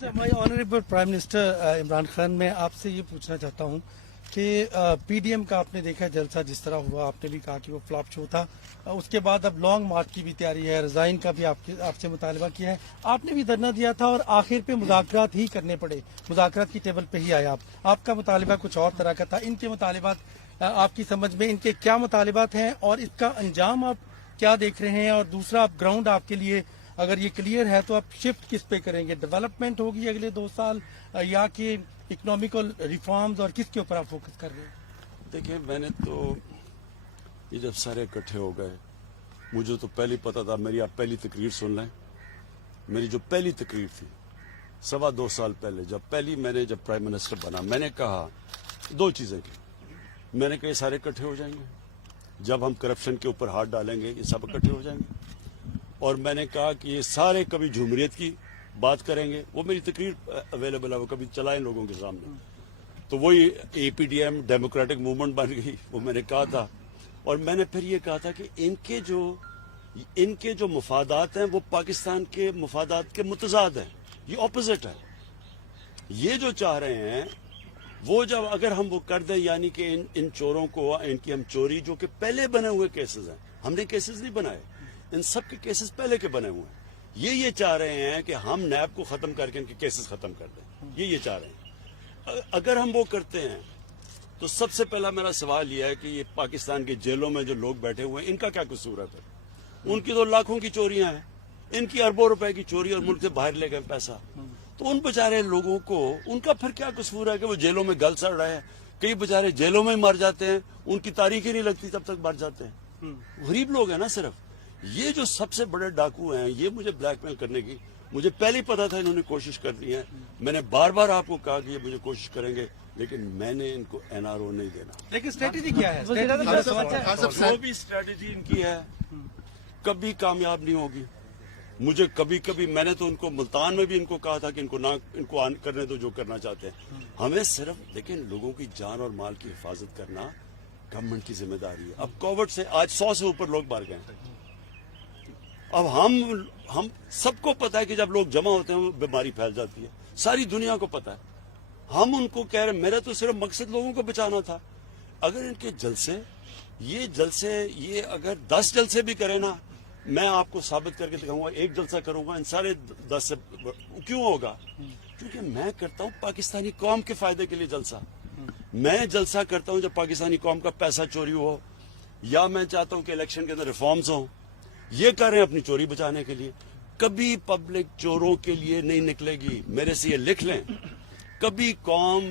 अच्छा, my honourable prime minister Imran Khan, मैं आपसे ये पूछना चाहता हूँ कि पीडीएम का आपने देखा जलसा जिस तरह हुआ, आपने भी कहा कि वो फ्लॉप शो था। उसके बाद अब लॉन्ग मार्च की भी तैयारी है, रिजाइन का भी आपसे मुतालबा किया है, आपने भी धरना दिया था और आखिर पे मुज़ाकरात ही करने पड़े, मुज़ाकरात की टेबल पे ही आए आप। आपका मुतालबा कुछ और तरह का था, इनके मुतालबात आपकी समझ में इनके क्या मुतालबात हैं और इसका अंजाम आप क्या देख रहे हैं? और दूसरा, आप ग्राउंड आपके लिए अगर ये क्लियर है तो आप शिफ्ट किस पे करेंगे? डेवलपमेंट होगी अगले 2 साल या कि इकोनॉमिकल रिफॉर्म्स, और किसके ऊपर आप फोकस कर रहे हैं? देखिए, मैंने तो ये जब सारे इकट्ठे हो गए, मुझे तो पहले ही पता था। मेरी आप पहली तकरीर सुन लें। मेरी जो पहली तकरीर थी 2.25 साल पहले, जब प्राइम मिनिस्टर बना, मैंने कहा 2 चीजें की। मैंने कहा ये सारे इकट्ठे हो जाएंगे, जब हम करप्शन के ऊपर हाथ डालेंगे ये सब इकट्ठे हो जाएंगे। और मैंने कहा कि ये सारे कभी झुमरियत की बात करेंगे। वो मेरी तकरीर अवेलेबल है, वो कभी चलाएं लोगों के सामने। तो वही एपीडीएम डेमोक्रेटिक मूवमेंट बन गई, वो मैंने कहा था। और मैंने फिर ये कहा था कि इनके जो मफादात हैं वो पाकिस्तान के मफादात के मुतजाद हैं, ये ऑपोजिट है। ये जो चाह रहे हैं वो जब अगर हम वो कर दें, यानी कि इन चोरों को, इनकी हम चोरी, जो कि पहले बने हुए केसेस हैं, हमने केसेस नहीं बनाए, इन सब के केसेस पहले के बने हुए हैं। ये चाह रहे हैं कि हम नैब को खत्म करके इनके केसेस खत्म कर दें, ये चाह रहे हैं। अगर हम वो करते हैं तो सबसे पहला मेरा सवाल यह है कि ये पाकिस्तान के जेलों में जो लोग बैठे हुए हैं, इनका क्या कसूर है? उनकी तो लाखों की चोरियां हैं, इनकी अरबों रुपए की चोरी, और मुल्क से बाहर ले गए पैसा। तो उन बेचारे लोगों को उनका फिर क्या कसूर है कि वो जेलों में गल सड़ रहे हैं? कई बेचारे जेलों में मर जाते हैं, उनकी तारीख ही नहीं लगती तब तक मर जाते हैं। गरीब लोग हैं ना सिर्फ। ये जो सबसे बड़े डाकू हैं, ये मुझे ब्लैकमेल करने की, मुझे पहले ही पता था इन्होंने कोशिश कर दी है। मैंने बार बार आपको कहा कि ये मुझे कोशिश करेंगे, लेकिन मैंने इनको एनआरओ नहीं देना। लेकिन स्ट्रेटेजी क्या है? जो भी स्ट्रेटेजी इनकी है कभी कामयाब नहीं होगी। मुझे कभी मैंने तो उनको मुल्तान में भी इनको कहा था कि इनको ऑन करने दो जो करना चाहते हैं। हमें सिर्फ लेकिन लोगों की जान और माल की हिफाजत करना गवर्नमेंट की जिम्मेदारी है। अब कोविड से आज 100 से ऊपर लोग मर गए। अब हम सबको पता है कि जब लोग जमा होते हैं बीमारी फैल जाती है, सारी दुनिया को पता है। हम उनको कह रहे, मेरा तो सिर्फ मकसद लोगों को बचाना था। अगर इनके जलसे ये अगर 10 जलसे भी करें ना, मैं आपको साबित करके दिखाऊंगा, 1 जलसा करूंगा, इन सारे 10 से क्यों होगा? क्योंकि मैं करता हूं पाकिस्तानी कौम के फायदे के लिए जलसा। मैं जलसा करता हूं जब पाकिस्तानी कौम का पैसा चोरी हो, या मैं चाहता हूं कि इलेक्शन के अंदर रिफॉर्म्स हो। ये कर रहे हैं अपनी चोरी बचाने के लिए। कभी पब्लिक चोरों के लिए नहीं निकलेगी, मेरे से ये लिख लें। कभी कौम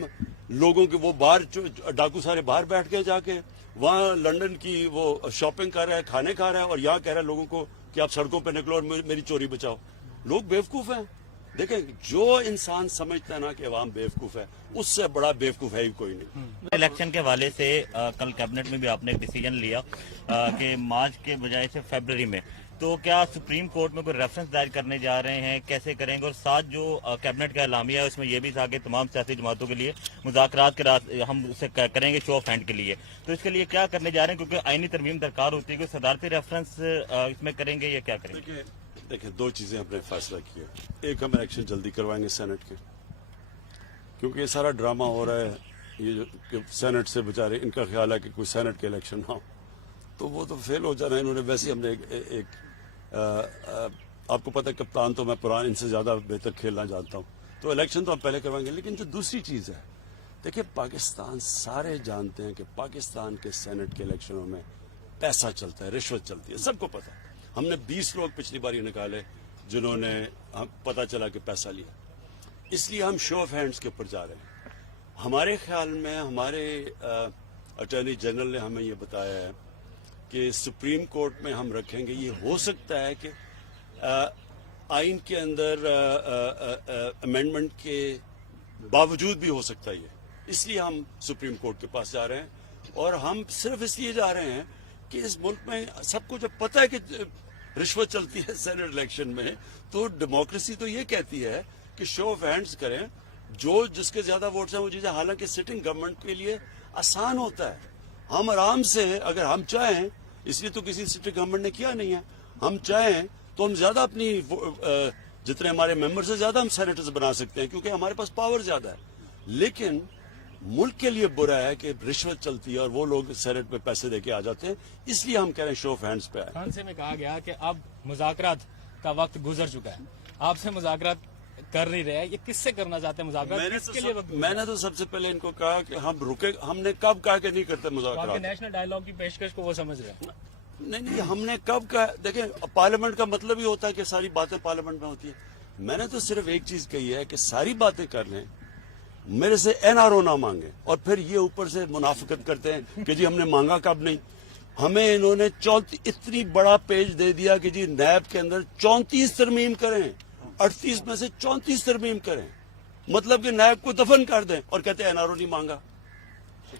लोगों के, वो बाहर डाकू सारे बाहर बैठ के जाके वहां लंदन की वो शॉपिंग कर रहा है, खाने खा रहा है, और यहाँ कह रहा है लोगों को कि आप सड़कों पे निकलो और मेरी चोरी बचाओ। लोग बेवकूफ हैं। देखें, जो इंसान समझता है ना कि अवाम बेवकूफ है, उससे बड़ा बेवकूफ है ही कोई नहीं। इलेक्शन के हवाले से कल कैबिनेट में भी आपने एक डिसीजन लिया कि मार्च के बजाय से फरवरी में, तो क्या सुप्रीम कोर्ट में कोई रेफरेंस दायर करने जा रहे हैं? कैसे करेंगे? और साथ जो कैबिनेट का एलामिया है उसमें यह भी था कि तमाम सियासी जमातों के लिए मुज़ाकरात के रास्ते हम उसे करेंगे शो ऑफ हैंड के लिए, तो इसके लिए क्या करने जा रहे हैं? क्योंकि आईनी तरमीम दरकार होती है कि सदारती रेफरेंस इसमें करेंगे या क्या करेंगे? देखिए 2 चीजें हमने फैसला किया। एक, हम इलेक्शन जल्दी करवाएंगे सेनेट के, क्योंकि ये सारा ड्रामा हो रहा है। ये जो सेनेट से बेचारे, इनका ख्याल है कि कोई सेनेट के इलेक्शन ना हो तो वो तो फेल हो जाना। इन्होंने वैसे ही हमने आपको पता है कप्तान तो मैं पुराना, इनसे ज्यादा बेहतर खेलना जानता हूँ, तो इलेक्शन तो हम पहले करवाएंगे। लेकिन जो दूसरी चीज है, देखिए पाकिस्तान, सारे जानते हैं कि पाकिस्तान के सेनेट के इलेक्शनों में पैसा चलता है, रिश्वत चलती है, सबको पता है। हमने 20 लोग पिछली बार निकाले जिन्होंने पता चला कि पैसा लिया। इसलिए हम शो ऑफ हैंड्स के ऊपर जा रहे हैं। हमारे ख्याल में हमारे अटॉर्नी जनरल ने हमें ये बताया है कि सुप्रीम कोर्ट में हम रखेंगे। ये हो सकता है कि आइन के अंदर अमेंडमेंट के बावजूद भी हो सकता है ये, इसलिए हम सुप्रीम कोर्ट के पास जा रहे हैं। और हम सिर्फ इसलिए जा रहे हैं कि इस मुल्क में सबको जब पता है कि रिश्वत चलती है सेनेट इलेक्शन में, तो डेमोक्रेसी तो ये कहती है कि शो ऑफ हैंड्स करें, जो जिसके ज्यादा वोट्स हैं वो चीजें, हालांकि सिटिंग गवर्नमेंट के लिए आसान होता है। हम आराम से, अगर हम चाहें, इसलिए तो किसी सिटिंग गवर्नमेंट ने किया नहीं है, हम चाहें तो हम ज्यादा अपनी जितने हमारे मेंबर से ज्यादा हम सेनेटर्स बना सकते हैं क्योंकि हमारे पास पावर ज्यादा है. लेकिन मुल्क के लिए बुरा है कि रिश्वत चलती है और वो लोग सेनेट में पैसे देके आ जाते हैं. इसलिए हम कह रहे हैं शो ऑफ हैंड्स पे आए. फ्रांस में कहा गया कि अब मुज़ाकरात का वक्त गुजर चुका है, आपसे मुज़ाकरात कर नहीं रहे हैं, ये किससे करना चाहते हैं मुज़ाकरात, किसके लिए वक्त? मैंने तो सबसे पहले इनको कहा कि हम रुके. हमने कब कहा कि नहीं करते आपके मुज़ाकरात? नेशनल डायलॉग की पेशकश को वो समझ रहे हैं. नहीं, हमने कब कहा? देखें, पार्लियामेंट का मतलब ही होता है कि सारी बातें पार्लियामेंट में होती है. मैंने तो सिर्फ एक चीज कही है कि सारी बातें कर लें, मेरे से एनआरओ ना मांगे. और फिर ये ऊपर से मुनाफिकत करते हैं कि जी हमने मांगा कब नहीं. हमें इन्होंने 34 इतनी बड़ा पेज दे दिया कि जी नैब के अंदर 34 तरमीम करें, 38 में से 34 तरमीम करें, मतलब कि नैब को दफन कर दें और कहते हैं एनआरओ नहीं मांगा.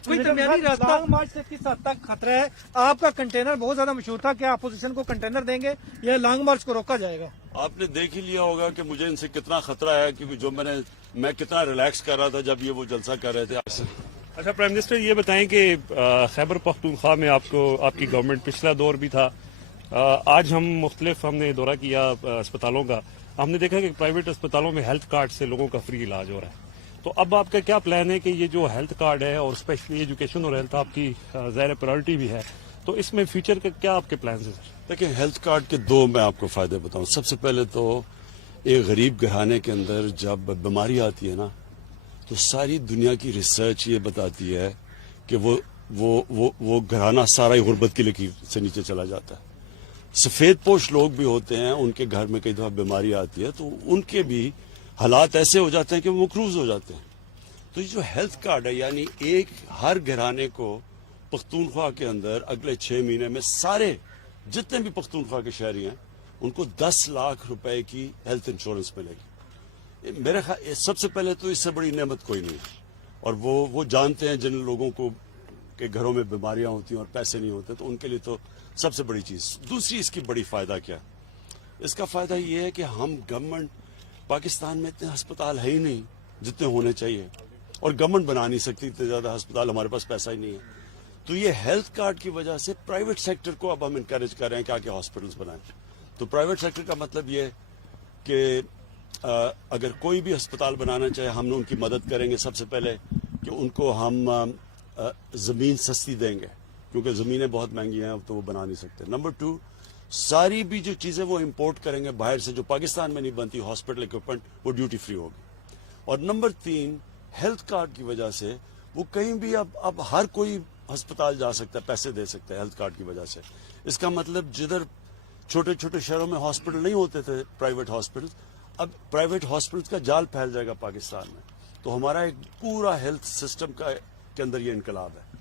कोई दरमियानी रास्ता लॉन्ग मार्च से किस हद तक खतरा है? आपका कंटेनर बहुत ज्यादा मशहूर था, क्या अपोजिशन को कंटेनर देंगे या लॉन्ग मार्च को रोका जाएगा? आपने देख ही लिया होगा कि मुझे इनसे कितना खतरा है, क्योंकि जो मैं कितना रिलैक्स कर रहा था जब ये वो जलसा कर रहे थे. अच्छा प्राइम मिनिस्टर, ये बताएं कि खैबर पख्तूनख्वा में आपकी गवर्नमेंट पिछला दौर भी था. आज हमने दौरा किया अस्पतालों का. हमने देखा कि प्राइवेट अस्पतालों में हेल्थ कार्ड से लोगों का फ्री इलाज हो रहा है. तो अब आपका क्या प्लान है कि ये जो हेल्थ कार्ड है और स्पेशली एजुकेशन और हेल्थ आपकी ज़ाहिर प्रायोरिटी भी है, तो इसमें फ्यूचर के क्या आपके प्लान है सर? देखिए, हेल्थ कार्ड के दो मैं आपको फायदे बताऊं. सबसे पहले तो एक गरीब घराने के अंदर जब बीमारी आती है ना, तो सारी दुनिया की रिसर्च ये बताती है कि वो घराना सारा ही गुर्बत की लकीर से नीचे चला जाता है. सफेद पोश लोग भी होते हैं, उनके घर में कई दफा बीमारी आती है तो उनके भी हालात ऐसे हो जाते हैं कि वो मकरूज हो जाते हैं. तो ये जो हेल्थ कार्ड है, यानी एक हर घराने को पख्तूनख्वा के अंदर अगले 6 महीने में सारे जितने भी पख्तूनख्वा के शहरी हैं उनको 10 लाख रुपए की हेल्थ इंश्योरेंस मिलेगी. मेरे ख्याल सबसे पहले तो इससे बड़ी नेमत कोई नहीं है. और वो जानते हैं जिन लोगों को के घरों में बीमारियां होती हैं और पैसे नहीं होते, तो उनके लिए तो सबसे बड़ी चीज. दूसरी इसकी बड़ी फायदा क्या? इसका फायदा ये है कि हम गवर्नमेंट, पाकिस्तान में इतने अस्पताल है ही नहीं जितने होने चाहिए, और गवर्नमेंट बना नहीं सकती इतने ज्यादा अस्पताल, हमारे पास पैसा ही नहीं है. तो ये हेल्थ कार्ड की वजह से प्राइवेट सेक्टर को अब हम इनकरेज कर रहे हैं कि आके हॉस्पिटल्स बनाएं. तो प्राइवेट सेक्टर का मतलब ये कि अगर कोई भी अस्पताल बनाना चाहे, हम उनकी मदद करेंगे. सबसे पहले कि उनको हम जमीन सस्ती देंगे, क्योंकि जमीनें बहुत महंगी हैं, तो वो बना नहीं सकते. नंबर 2, सारी भी जो चीजें वो इंपोर्ट करेंगे बाहर से जो पाकिस्तान में नहीं बनती, हॉस्पिटल इक्विपमेंट, वो ड्यूटी फ्री होगी. और नंबर 3, हेल्थ कार्ड की वजह से वो कहीं भी अब हर कोई अस्पताल जा सकता है, पैसे दे सकता है हेल्थ कार्ड की वजह से. इसका मतलब जिधर छोटे छोटे शहरों में हॉस्पिटल नहीं होते थे, प्राइवेट हॉस्पिटल, अब प्राइवेट हॉस्पिटल का जाल फैल जाएगा पाकिस्तान में. तो हमारा एक पूरा हेल्थ सिस्टम के अंदर ये इनकलाब है.